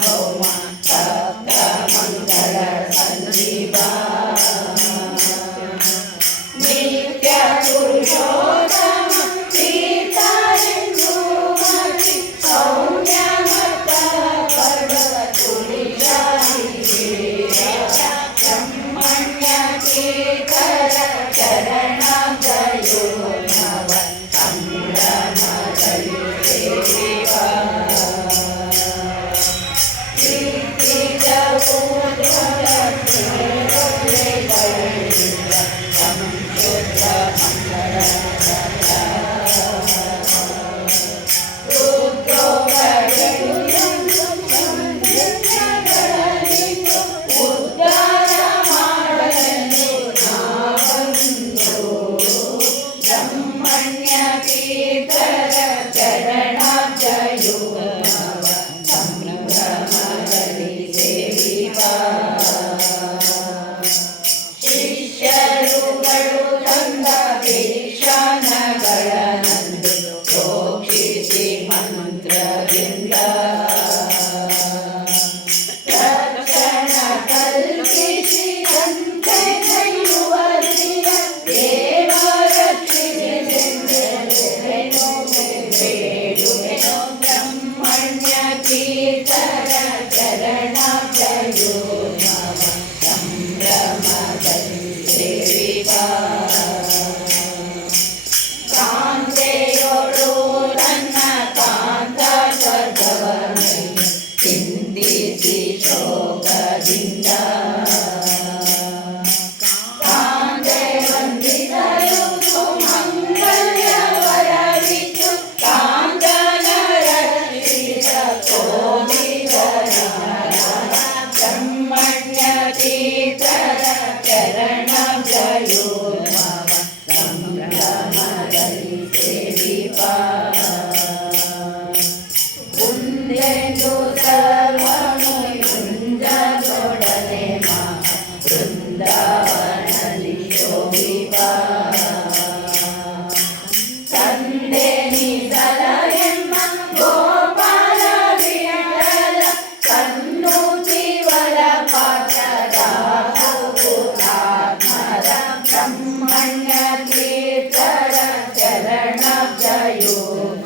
走完。ತೀರ್ಥರ ಚರಣಾಚಯೋ Sharana Cristo.